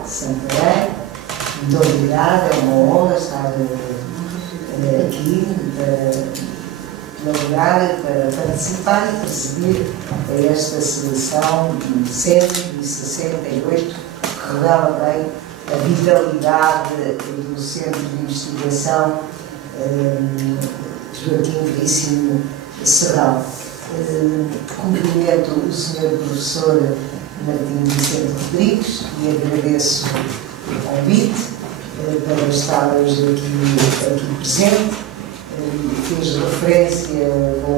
Santarém. Muito obrigada, é uma honra estar aqui para colaborar, para participar e presidir a esta seleção de 168, que revela bem a vitalidade do Centro de Investigação Joaquim Veríssimo Serrão. Cumprimento o Sr. Professor Martim Vicente Rodrigues e agradeço o convite para estar hoje aqui presente. Fiz referência com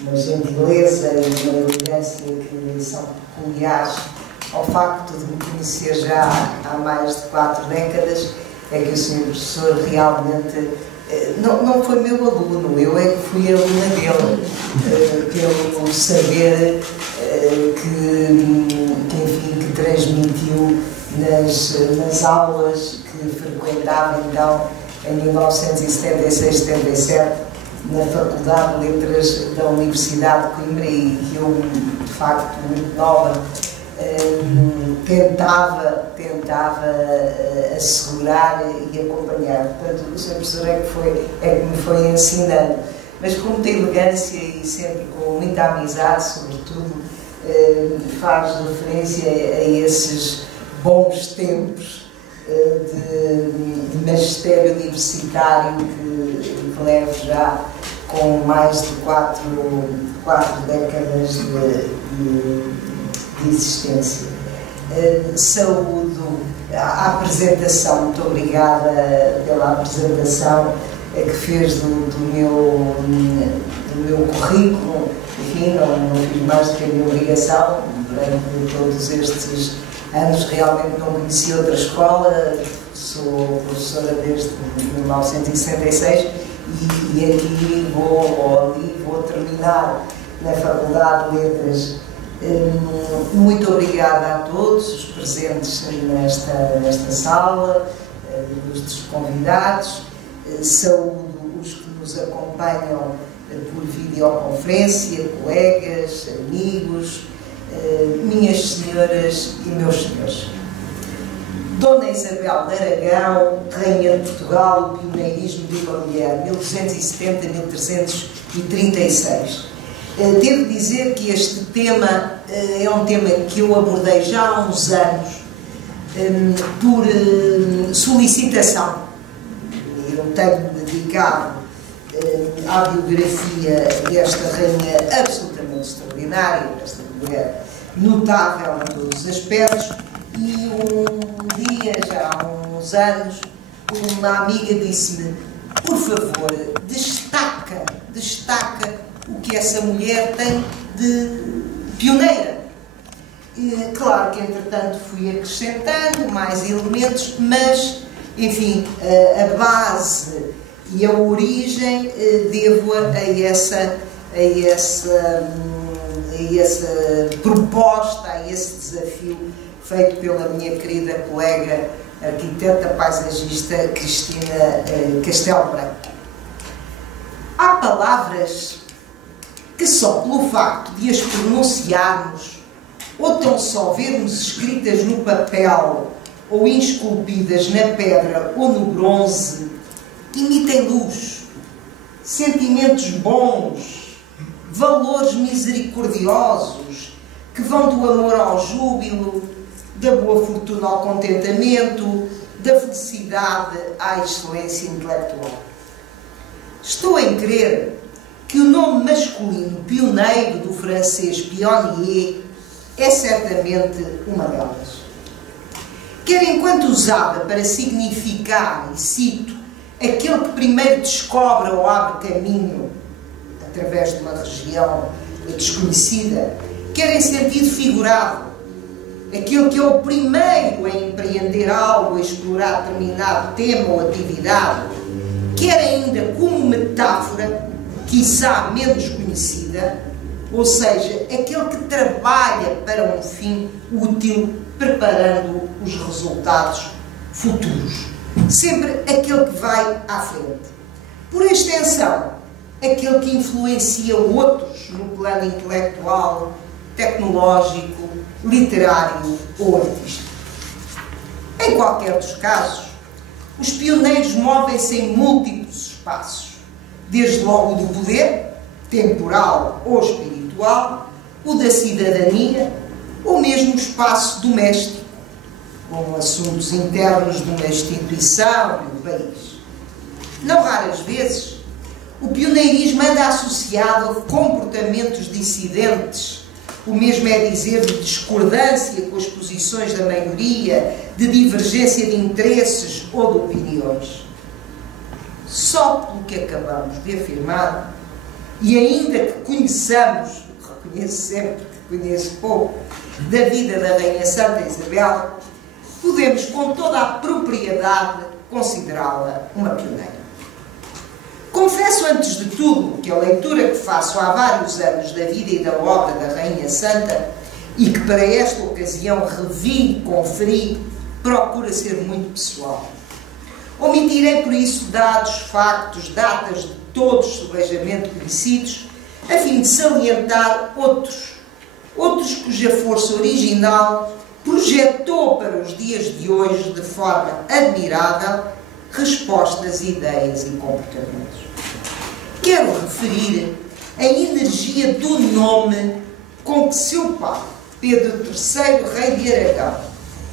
uma gentileza e uma elegância que são peculiares ao facto de me conhecer já há mais de 4 décadas. É que o Sr. Professor realmente não foi meu aluno, eu é que fui aluna dele, pelo saber que transmitiu nas aulas que frequentava então em 1976-77 na Faculdade de Letras da Universidade de Coimbra, e que eu, de facto, muito nova, tentava assegurar e acompanhar. Portanto, o Sr. Professor é que me foi ensinando, mas com muita elegância e sempre com muita amizade, sobretudo, faz referência a esses bons tempos de magistério universitário que levo já com mais de 4 décadas de existência. Saúdo a apresentação, muito obrigada pela apresentação que fez do meu currículo. Enfim, não fiz mais do que a minha obrigação durante todos estes anos. Realmente não conheci outra escola, sou professora desde 1966 e aqui vou terminar na Faculdade de Letras. Muito obrigada a todos os presentes nesta sala, os convidados. Saúdo os que nos acompanham por videoconferência, colegas, amigos, minhas senhoras e meus senhores. Dona Isabel de Aragão, Rainha de Portugal, o pioneirismo de uma mulher, 1270-1336. Devo dizer que este tema é um tema que eu abordei já há uns anos por solicitação. Eu tenho dedicado à biografia desta rainha absolutamente extraordinária, desta mulher notável em todos os aspectos, e um dia, já há uns anos, uma amiga disse-me: por favor, destaca o que essa mulher tem de pioneira. Claro que, entretanto, fui acrescentando mais elementos, mas, enfim, a base e a origem devo-a a essa proposta, a esse desafio feito pela minha querida colega arquiteta paisagista Cristina Castelo Branco. Há palavras que só pelo facto de as pronunciarmos, ou tão só vermos escritas no papel, ou esculpidas na pedra ou no bronze, emitem luz, sentimentos bons, valores misericordiosos, que vão do amor ao júbilo, da boa fortuna ao contentamento, da felicidade à excelência intelectual. Estou em crer que o nome masculino pioneiro do francês Pionnier é certamente uma delas. Quer enquanto usada para significar, e cito, aquele que primeiro descobre ou abre caminho através de uma região desconhecida, quer em sentido figurado, aquele que é o primeiro a empreender algo, a explorar determinado tema ou atividade, quer ainda como metáfora, quiçá menos conhecida, ou seja, aquele que trabalha para um fim útil, preparando os resultados futuros. Sempre aquele que vai à frente. Por extensão, aquele que influencia outros no plano intelectual, tecnológico, literário ou artístico. Em qualquer dos casos, os pioneiros movem-se em múltiplos espaços, desde logo do poder, temporal ou espiritual, o da cidadania, ou mesmo o espaço doméstico, como assuntos internos de uma instituição e do país. Não raras vezes, o pioneirismo anda associado a comportamentos dissidentes, o mesmo é dizer de discordância com as posições da maioria, de divergência de interesses ou de opiniões. Só pelo que acabamos de afirmar, e ainda que conheçamos, reconheço sempre que conheço pouco, da vida da Rainha Santa Isabel, podemos com toda a propriedade considerá-la uma pioneira. Confesso antes de tudo que a leitura que faço há vários anos da vida e da obra da Rainha Santa, e que para esta ocasião revi e conferi, procura ser muito pessoal. Omitirei por isso dados, factos, datas de todos sobejamente conhecidos, a fim de salientar outros cuja força original projetou para os dias de hoje, de forma admirável, respostas, ideias e comportamentos. Quero referir a energia do nome com que seu pai, Pedro III, rei de Aragão,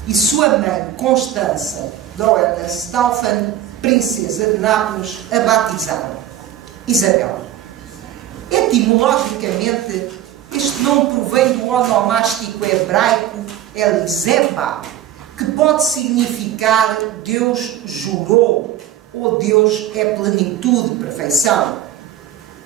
e sua mãe, Constança Doana Stauffen, princesa de Nápoles, a batizaram: Isabel. Etimologicamente, este nome provém do onomástico hebraico Eliseba, que pode significar Deus jurou, ou Deus é plenitude, perfeição.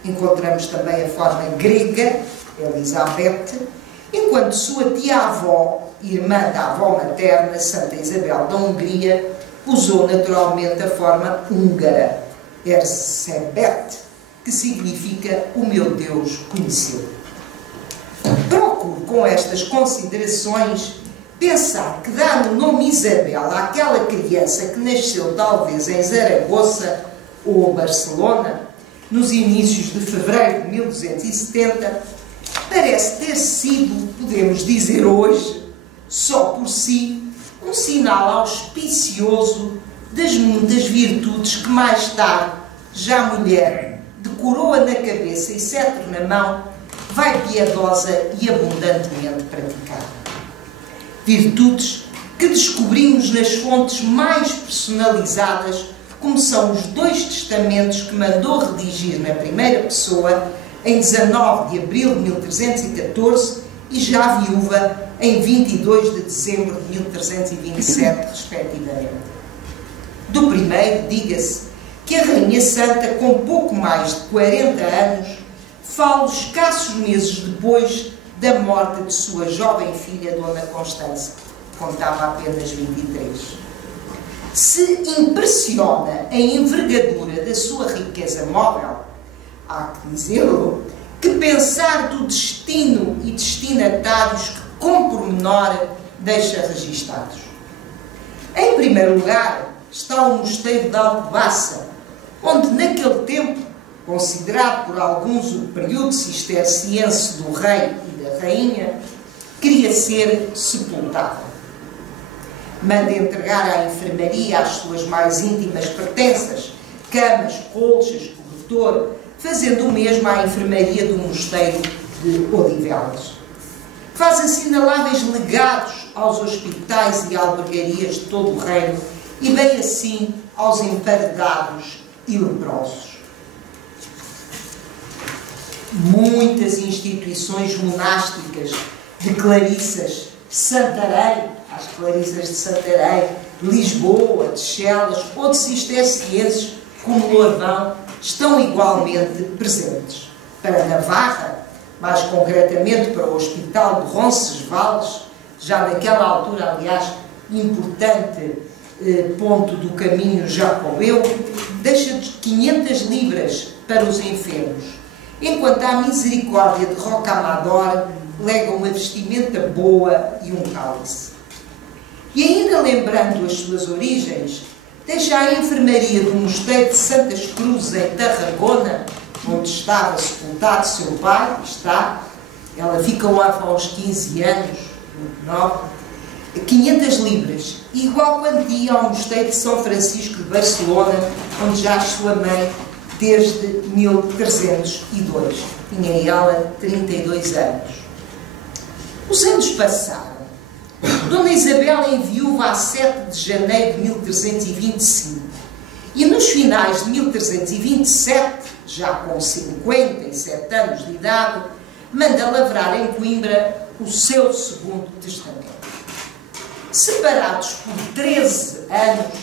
Encontramos também a forma grega, Elizabeth, enquanto sua tia-avó, irmã da avó materna, Santa Isabel da Hungria, usou naturalmente a forma húngara, Erzsébet, que significa o meu Deus conheceu. Procuro, com estas considerações, pensar que dar o nome Isabel àquela criança que nasceu talvez em Zaragoza ou Barcelona, nos inícios de fevereiro de 1270, parece ter sido, podemos dizer hoje, só por si, um sinal auspicioso das muitas virtudes que mais tarde, já mulher, de coroa na cabeça e cetro na mão, vai piedosa e abundantemente praticar. Virtudes que descobrimos nas fontes mais personalizadas, como são os 2 testamentos que mandou redigir na primeira pessoa em 19 de abril de 1314 e já viúva em 22 de dezembro de 1327, respectivamente. Do primeiro, diga-se que a Rainha Santa, com pouco mais de 40 anos, fala escassos meses depois da morte de sua jovem filha, Dona Constança, que contava apenas 23. Se impressiona a envergadura da sua riqueza móvel, há que dizê-lo, que pensar do destino e destinatários que, com pormenor, deixa registados. Em primeiro lugar está o mosteiro de Alcobaça, onde naquele tempo, considerado por alguns o período cisterciense do rei e da rainha, queria ser sepultada. Manda entregar à enfermaria as suas mais íntimas pertenças, camas, colchas, cobertor, fazendo o mesmo à enfermaria do mosteiro de Odivelas. Faz assinaláveis legados aos hospitais e albergarias de todo o reino e bem assim aos emparedados e leprosos. Muitas instituições monásticas de Clarissas, Santarém, as Clarissas de Santarém, Lisboa, de Chelas ou de cistercienses como Lourvão, estão igualmente presentes. Para Navarra, mais concretamente para o Hospital de Roncesvalles, já naquela altura, aliás, importante ponto do caminho jacobeu, deixa de 500 libras para os enfermos, enquanto à Misericórdia de Rocamadour lega uma vestimenta boa e um cálice. E ainda lembrando as suas origens, deixa a enfermaria do mosteiro de Santas Cruzes em Tarragona, onde estava sepultado seu pai, ela fica lá há uns 15 anos, 9, 500 libras, igual quantia ao mosteiro de São Francisco de Barcelona, onde jaz sua mãe desde 1302. Tinha ela 32 anos. Os anos passaram. Dona Isabel enviou-a a 7 de janeiro de 1325 e nos finais de 1327, já com 57 anos de idade, manda lavrar em Coimbra o seu segundo testamento. Separados por 13 anos,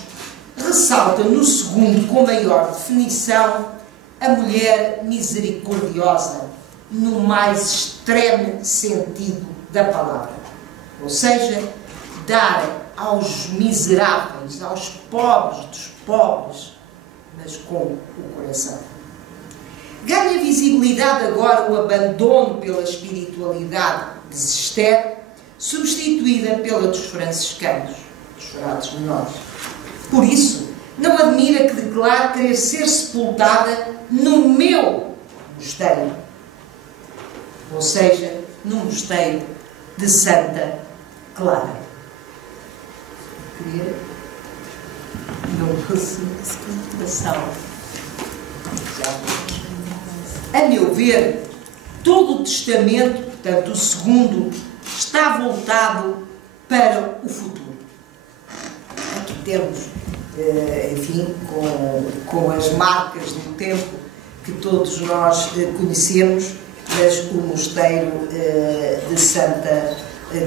ressalta no segundo, com maior definição, a mulher misericordiosa, no mais extremo sentido da palavra. Ou seja, dar aos miseráveis, aos pobres dos pobres, mas com o coração. Ganha visibilidade agora o abandono pela espiritualidade de Cister, substituída pela dos franciscanos, dos frades menores. Por isso, não admira que declare querer ser sepultada no meu mosteiro, ou seja, no mosteiro de Santa Clara. Queria não fosse coração. A meu ver, todo o testamento, portanto o segundo, está voltado para o futuro. Aqui temos, enfim, com as marcas do tempo que todos nós conhecemos, mas o mosteiro de Santa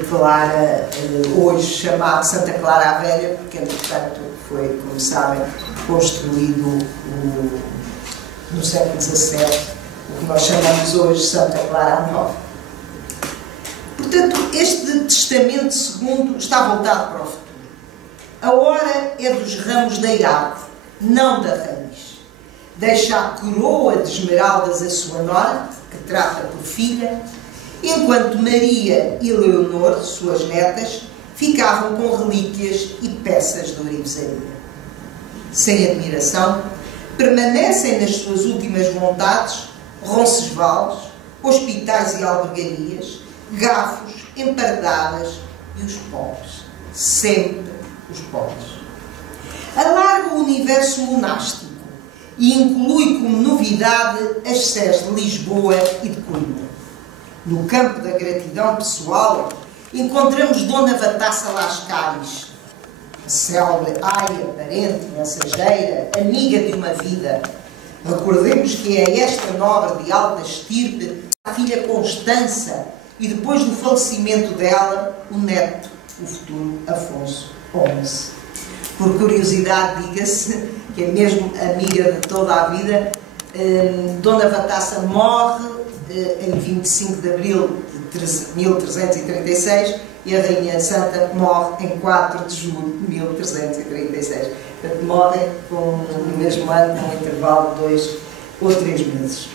Clara, hoje chamado Santa Clara a Velha, porque entretanto foi, como sabem, construído no século XVII, o que nós chamamos hoje Santa Clara a Nova. Portanto, este testamento segundo está voltado para o futuro. A hora é dos ramos da árvore, não da raiz. Deixa a coroa de esmeraldas a sua nora, que trata por filha, enquanto Maria e Leonor, suas netas, ficavam com relíquias e peças de ourivesaria. Sem admiração, permanecem nas suas últimas vontades Roncesvalles, hospitais e albergarias, gafos, emparedadas e os pobres. Sempre os pobres. Alarga o universo monástico e inclui como novidade as sés de Lisboa e de Coimbra. No campo da gratidão pessoal, encontramos Dona Vatassa Lascaris, a célebre aia, parente, mensageira, amiga de uma vida. Recordemos que é esta nobre de alta estirpe, a filha Constança, e depois do falecimento dela, o neto, o futuro Afonso XI. Por curiosidade, diga-se que é mesmo amiga de toda a vida. Dona Vatassa morre em 25 de abril de 1336 e a Rainha Santa morre em 4 de julho de 1336. Portanto, morrem no mesmo ano, com um intervalo de 2 ou 3 meses.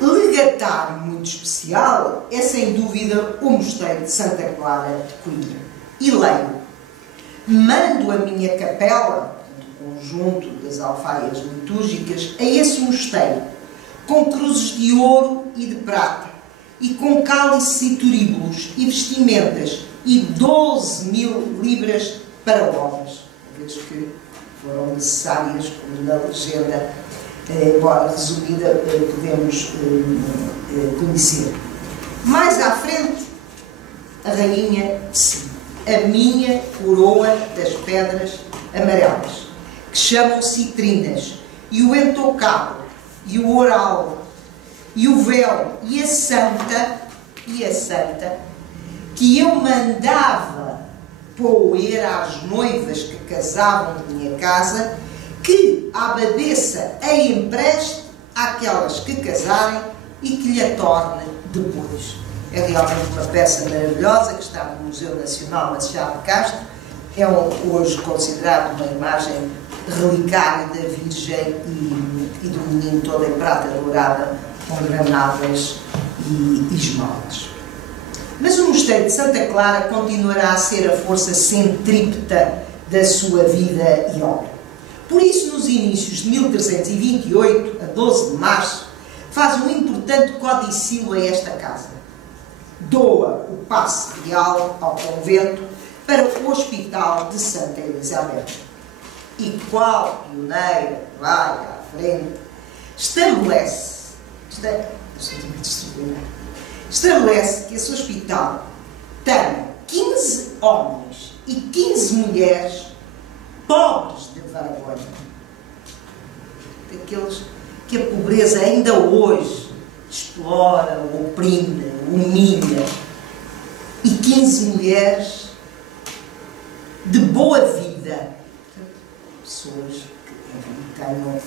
Legatário muito especial é, sem dúvida, o mosteiro de Santa Clara de Coimbra. E leio: mando a minha capela, o conjunto das alfaias litúrgicas, a esse mosteiro, com cruzes de ouro e de prata, e com cálices e turíbulos e vestimentas, e 12.000 libras para obras, vez que foram necessárias, como na legenda, embora resumida, podemos conhecer. Mais à frente, a rainha decide: a minha coroa das pedras amarelas, que chamam citrinas, e o entocado, e o oral, e o véu, e a santa, que eu mandava pôr às noivas que casavam na minha casa, que a abadesa a empreste àquelas que casarem e que lhe a torne depois. É realmente uma peça maravilhosa que está no Museu Nacional Machado de Castro. É hoje considerado uma imagem relicária da Virgem e do menino toda em prata dourada, com granadas e esmaltes. Mas o mosteiro de Santa Clara continuará a ser a força centrípeta da sua vida e obra. Por isso, nos inícios de 1328, a 12 de março, faz um importante codicilo a esta casa, doa o passe real ao convento para o Hospital de Santa Elizabeth. E qual pioneira vai à frente, estabelece que esse hospital tem 15 homens e 15 mulheres pobres de vergonha. Daqueles que a pobreza ainda hoje explora, oprime, humilha. E 15 mulheres de boa vida. Pessoas que tenham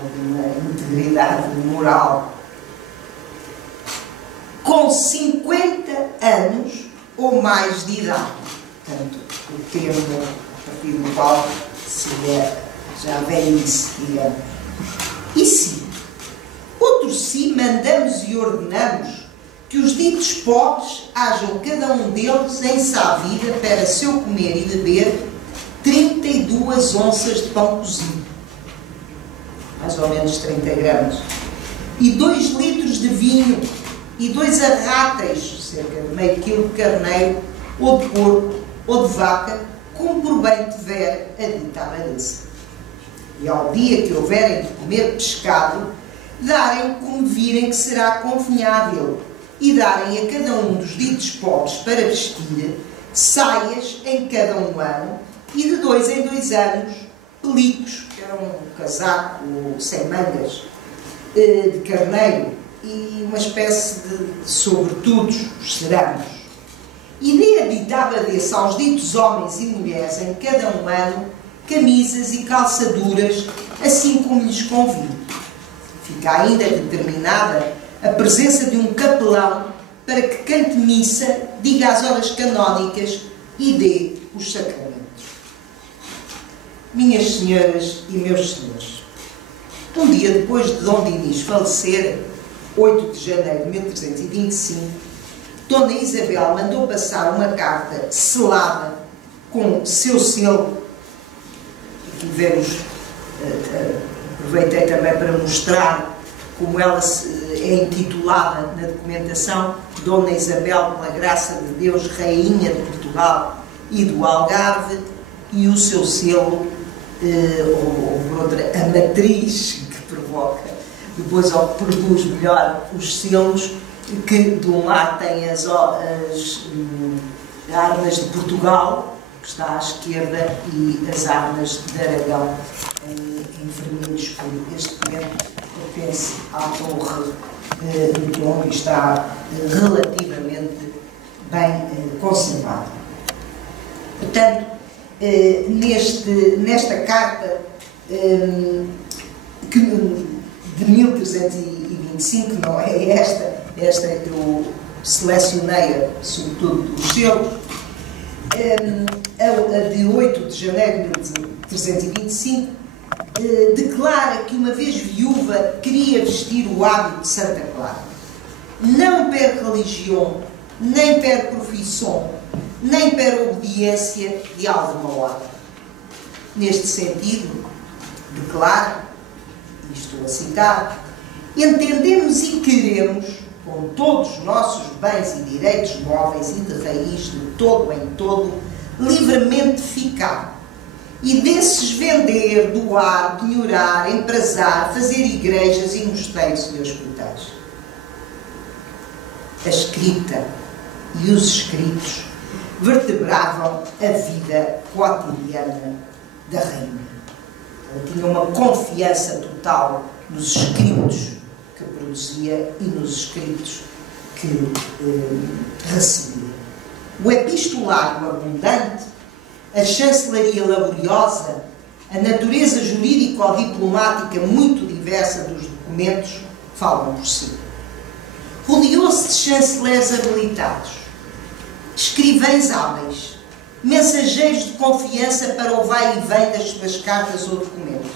alguma integridade moral. Com 50 anos ou mais de idade. Portanto, o termo a partir do qual se é já velhice, digamos. E sim, outro sim, mandamos e ordenamos que os ditos pobres hajam cada um deles em sua vida para seu comer e beber 32 onças de pão cozido, mais ou menos 30 gramas, e 2 litros de vinho, e 2 arráteis, cerca de meio quilo de carneiro, ou de porco, ou de vaca, como por bem tiver a dita abadesa. E ao dia que houverem de comer pescado, darem como virem que será convenhável, e darem a cada um dos ditos pobres para vestir saias em cada um ano, e de 2 em 2 anos, pelicos, que era um casaco sem mangas, de carneiro, e uma espécie de sobretudos, os ceramos. E dê a dita abadesa aos ditos homens e mulheres em cada um ano camisas e calçaduras, assim como lhes convém. Fica ainda determinada a presença de um capelão para que cante missa, diga as horas canónicas e dê os sacramentos. Minhas senhoras e meus senhores, um dia depois de Dom Dinis falecer, 8 de janeiro de 1325, Dona Isabel mandou passar uma carta selada com seu selo. Aqui vemos, aproveitei também para mostrar como ela é intitulada na documentação: Dona Isabel, pela graça de Deus, Rainha de Portugal e do Algarve, e o seu selo, ou outra, a matriz que provoca, depois ao que produz melhor os selos, que de um lado tem as armas de Portugal, que está à esquerda, e as armas de Aragão em vermelho escuro. Este documento pertence à Torre do Tom e está relativamente bem conservado. Portanto, nesta carta de 1325, não é esta eu selecionei, sobretudo dos selos, a de 8 de janeiro de 1325, declara que, uma vez viúva, queria vestir o hábito de Santa Clara. Não per religião, nem per profissão, nem per obediência de alguma ordem. Neste sentido, declara, e estou a citar: entendemos e queremos, com todos os nossos bens e direitos móveis e de raiz, de todo em todo, livremente ficar, e desses vender, doar, penhorar, emprazar, fazer igrejas e mosteiros, Deus protege. A escrita e os escritos vertebravam a vida cotidiana da rainha. Ela tinha uma confiança total nos escritos que produzia e nos escritos que recebia. O epistolário abundante, a chancelaria laboriosa, a natureza jurídico-diplomática muito diversa dos documentos falam por si. Rodeou-se de chanceleres habilitados, escrivães hábeis, mensageiros de confiança para o vai e vem das suas cartas ou documentos.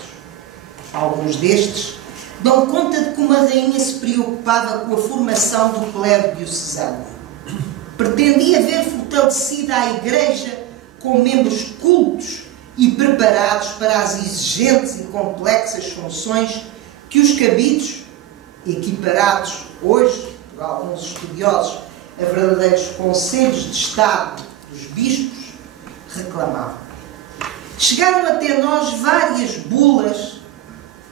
Alguns destes dão conta de como a rainha se preocupava com a formação do clero diocesano. Pretendia ver fortalecida a Igreja com membros cultos e preparados para as exigentes e complexas funções que os cabidos, equiparados hoje por alguns estudiosos a verdadeiros conselhos de Estado dos bispos, reclamavam. Chegaram até nós várias bulas,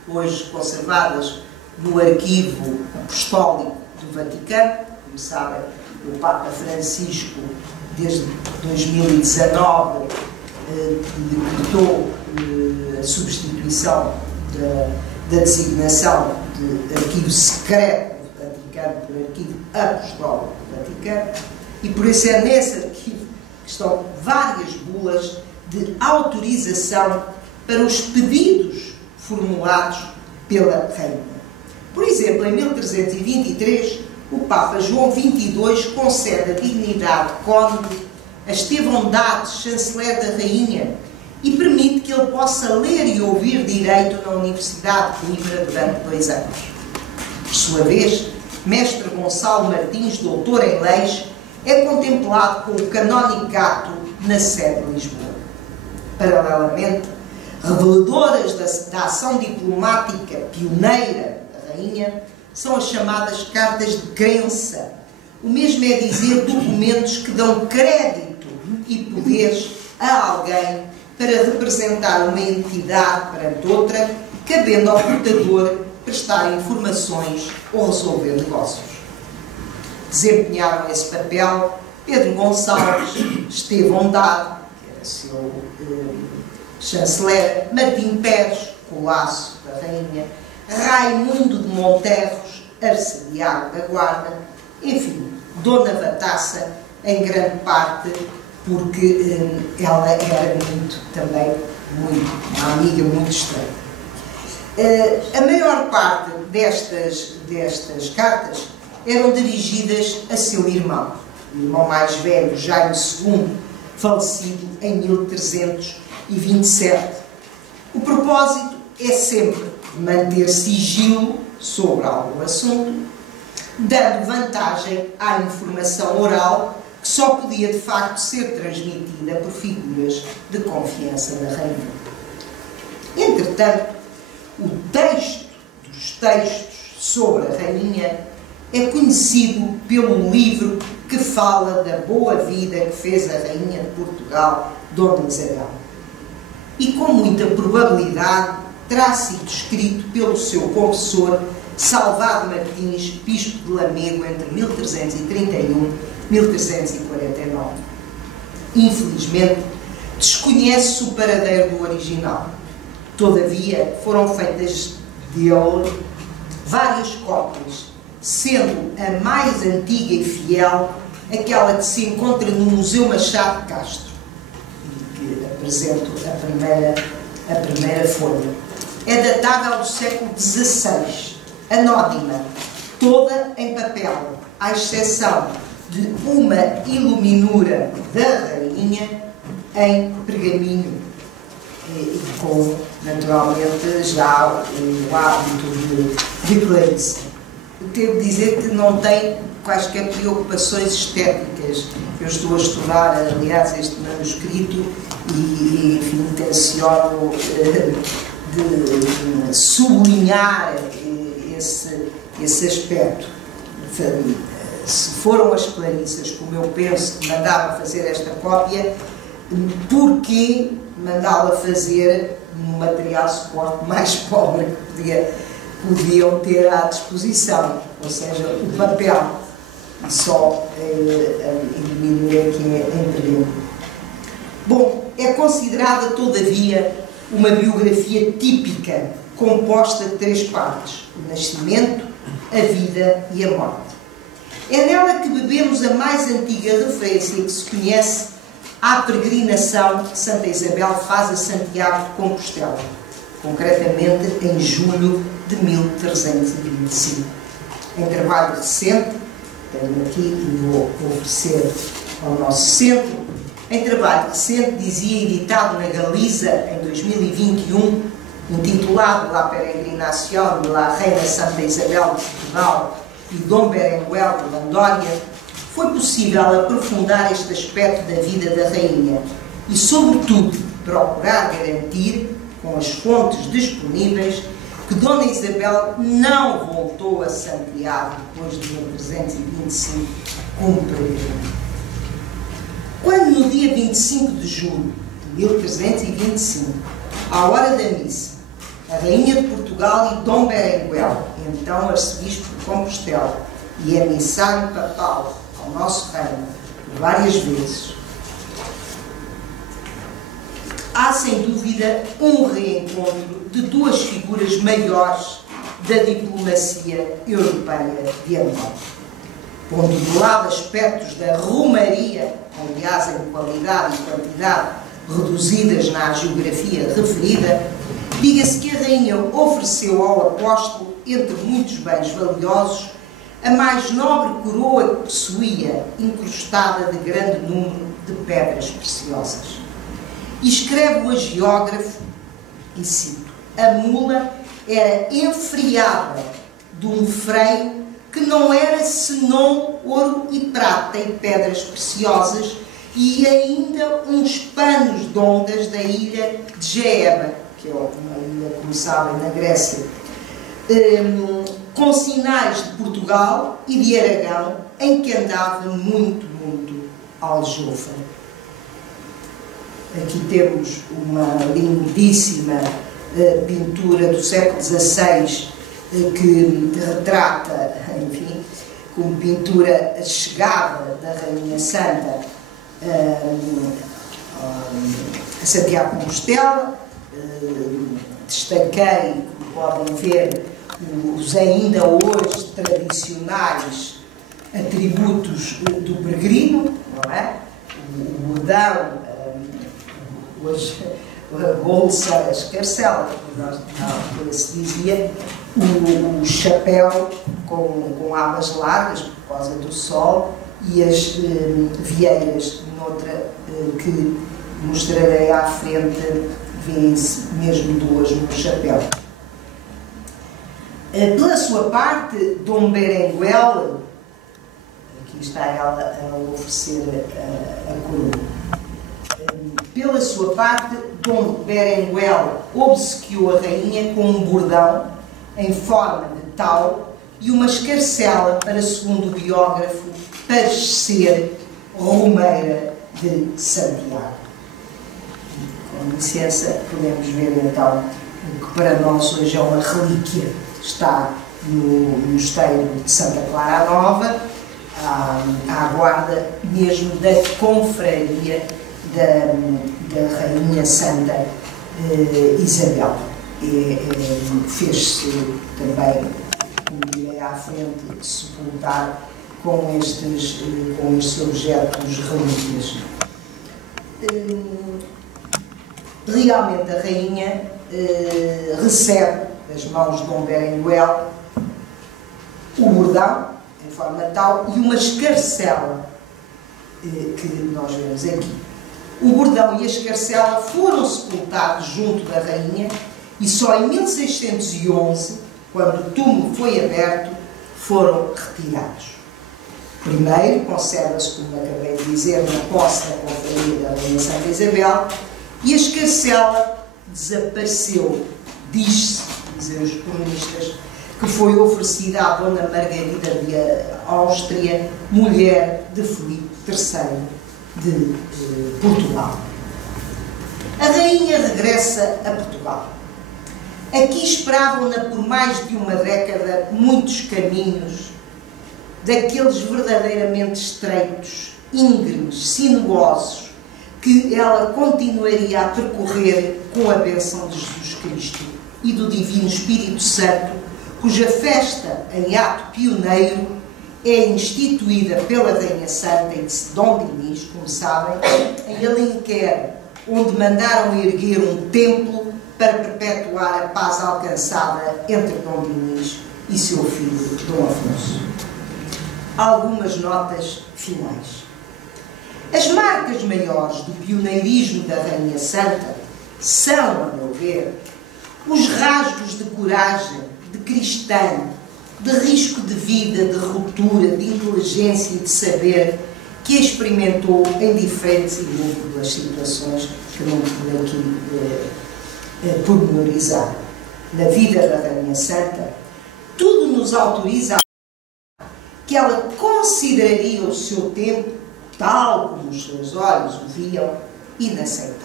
hoje conservadas no arquivo apostólico do Vaticano. Como sabem, o Papa Francisco, desde 2019, decretou a substituição da designação de arquivo secreto do Vaticano por arquivo apostólico do Vaticano, e por isso é nesse arquivo que estão várias bulas de autorização para os pedidos formulados pela Rainha. Por exemplo, em 1323, o Papa João XXII concede a dignidade cônjuge a Estevão Dades, chanceler da Rainha, e permite que ele possa ler e ouvir direito na Universidade de Coimbra durante 2 anos. Por sua vez, mestre Gonçalo Martins, doutor em leis, é contemplado com o canonicato na sede de Lisboa. Paralelamente, reveladoras da ação diplomática pioneira da Rainha são as chamadas cartas de crença. O mesmo é dizer documentos que dão crédito e poderes a alguém para representar uma entidade perante outra, cabendo ao portador prestar informações ou resolver negócios. Desempenharam esse papel Pedro Gonçalves, Estevão Dade, que era seu chanceler, Martim Pérez, colasso da Rainha, Raimundo de Monterros, arcediago da Guarda, enfim, Dona Batassa, em grande parte porque ela era uma amiga muito estreita. A maior parte destas cartas eram dirigidas a seu irmão, o irmão mais velho, Jaime II, falecido em 1327. O propósito é sempre manter sigilo sobre algum assunto, dando vantagem à informação oral, que só podia de facto ser transmitida por figuras de confiança da Rainha. Entretanto, o texto dos textos sobre a Rainha é conhecido pelo livro que fala da boa vida que fez a Rainha de Portugal, Dona Isabel. E com muita probabilidade terá sido escrito pelo seu confessor Salvado Martins, bispo de Lamego, entre 1331 e 1349. Infelizmente, desconhece-se o paradeiro do original. Todavia, foram feitas dele várias cópias, sendo a mais antiga e fiel aquela que se encontra no Museu Machado de Castro, que apresento a primeira folha. É datável do século XVI, anónima, toda em papel, à exceção de uma iluminura da Rainha em pergaminho, e com, naturalmente, já o hábito de clarice. Devo dizer que não tem quaisquer preocupações estéticas. Eu estou a estudar, aliás, este manuscrito e enfim, intenciono de sublinhar esse aspecto. Se foram as Clarissas, como eu penso, que mandavam fazer esta cópia, porquê mandá-la fazer num material suporte mais pobre que podiam ter à disposição, ou seja, o papel, e só diminuir aqui em pergaminho. Bom, é considerada, todavia, uma biografia típica, composta de 3 partes: o nascimento, a vida e a morte. É nela que bebemos a mais antiga referência que se conhece à peregrinação que Santa Isabel faz a Santiago de Compostela, concretamente em julho de 1325. Em trabalho recente, tenho aqui e vou oferecer ao nosso centro, em trabalho recente, dizia, editado na Galiza em 2021, intitulado La Peregrinación de la Reina Santa Isabel de Portugal e Dom Berenguel de Landória, foi possível aprofundar este aspecto da vida da Rainha e, sobretudo, procurar garantir, com as fontes disponíveis, que Dona Isabel não voltou a Santiago depois de 1325 como peregrina. Quando no dia 25 de julho de 1325, à hora da missa, a Rainha de Portugal e Dom Berenguel, então arcebispo de Compostela e emissário papal ao nosso reino, por várias vezes, há sem dúvida um reencontro de duas figuras maiores da diplomacia europeia de então. Pondo de lado aspectos da romaria, aliás em qualidade e quantidade reduzidas na geografia referida, diga-se que a Rainha ofereceu ao apóstolo, entre muitos bens valiosos, a mais nobre coroa que possuía, incrustada de grande número de pedras preciosas. E escreve o hagiógrafo, e cito: a mula era enfreada de um freio que não era senão ouro e prata e pedras preciosas, e ainda uns panos de ondas da ilha de Geeba, que é uma ilha, como sabem, na Grécia, com sinais de Portugal e de Aragão, em que andava muito aljofre. Aqui temos uma lindíssima pintura do século XVI que retrata, enfim, como pintura, a chegada da Rainha Santa a Santiago de Compostela. Destaquei, como podem ver, os ainda hoje tradicionais atributos do peregrino, não é? O bordão, a bolsa, a escarcela, como se dizia, o chapéu com abas largas por causa do sol e as vieiras, noutra que mostrarei à frente, vêem-se mesmo duas no chapéu. Pela sua parte, Dom Berenguel, aqui está ela a oferecer a coroa. Pela sua parte, Dom Berenguel obsequiou a rainha com um bordão em forma de tau e uma escarcela para, segundo o biógrafo, parecer romeira de Santiago. Com licença, podemos ver então o que para nós hoje é uma relíquia. Está no mosteiro de Santa Clara Nova, à guarda mesmo da confraria da Rainha Santa Isabel. Fez-se também, como direi à frente, sepultar com estes objetos relíquias. Realmente a Rainha recebe das mãos de Dom Berenguel o bordão em forma tal e uma escarcela que nós vemos aqui. O bordão e a escarcela foram sepultados junto da rainha e só em 1611, quando o túmulo foi aberto, foram retirados. Primeiro conserva-se, como acabei de dizer, na posse da confraria da Rainha Santa Isabel, e a escarcela desapareceu. Diz-se, dizem os cronistas, que foi oferecida à Dona Margarida de Áustria, mulher de Filipe III de Portugal. A rainha regressa a Portugal. Aqui esperavam-na por mais de uma década muitos caminhos, daqueles verdadeiramente estreitos, íngremes, sinuosos, que ela continuaria a percorrer com a bênção de Jesus Cristo e do Divino Espírito Santo, cuja festa, em ato pioneiro, é instituída pela Rainha Santa em Dom Dinis, como sabem, em Alenquer, onde mandaram erguer um templo para perpetuar a paz alcançada entre Dom Dinis e seu filho Dom Afonso. Algumas notas finais. As marcas maiores do pioneirismo da Rainha Santa são, a meu ver, os rasgos de coragem, de cristã, de risco de vida, de ruptura, de inteligência e de saber que experimentou em diferentes e múltiplas situações que não pude aqui pormenorizar. na vida da Rainha Santa, tudo nos autoriza a que ela consideraria o seu tempo, tal como os seus olhos o viam, inaceitável.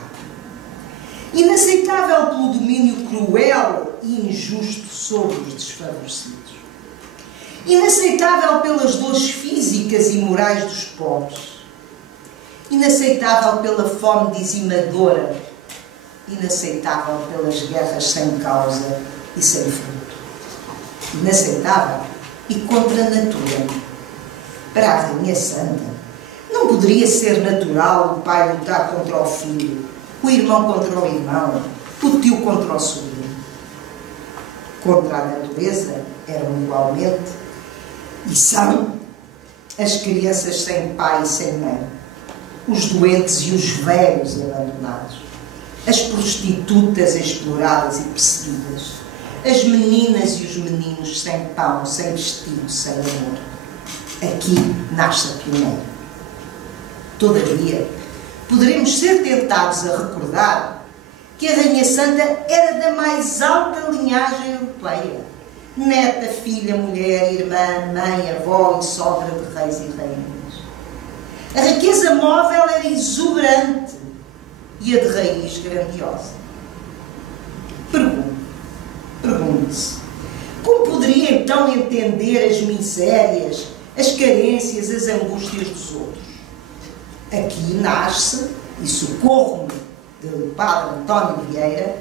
Inaceitável pelo domínio cruel e injusto sobre os desfavorecidos. Inaceitável pelas dores físicas e morais dos pobres. Inaceitável pela fome dizimadora. Inaceitável pelas guerras sem causa e sem fruto. Inaceitável e contra a natura. Para a Rainha Santa, não poderia ser natural o pai lutar contra o filho, o irmão contra o irmão, o tio contra o sobrinho. Contra a natureza eram igualmente, e são, as crianças sem pai e sem mãe, os doentes e os velhos abandonados, as prostitutas exploradas e perseguidas, as meninas e os meninos sem pão, sem vestido, sem amor. Aqui nasce a pioneira. Todavia, poderemos ser tentados a recordar que a Rainha Santa era da mais alta linhagem europeia, neta, filha, mulher, irmã, mãe, avó e sogra de reis e rainhas. A riqueza móvel era exuberante e a de raiz grandiosa. Pergunte-se, como poderia então entender as misérias, as carências, as angústias dos outros? Aqui nasce, e socorro-me do padre António Vieira,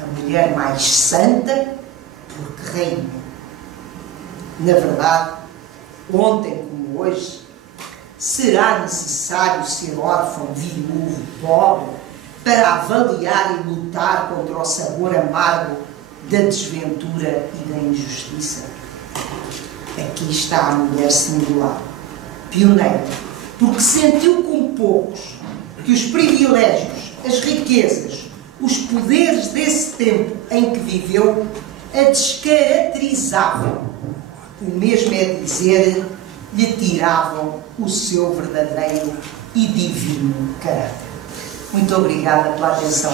a mulher mais santa porque rainha. Na verdade, ontem como hoje, será necessário ser órfão, viúvo, pobre, para avaliar e lutar contra o sabor amargo da desventura e da injustiça? Aqui está a mulher singular, pioneira, porque sentiu com poucos que os privilégios, as riquezas, os poderes desse tempo em que viveu a descaracterizavam. O mesmo é dizer, lhe tiravam o seu verdadeiro e divino caráter. Muito obrigada pela atenção.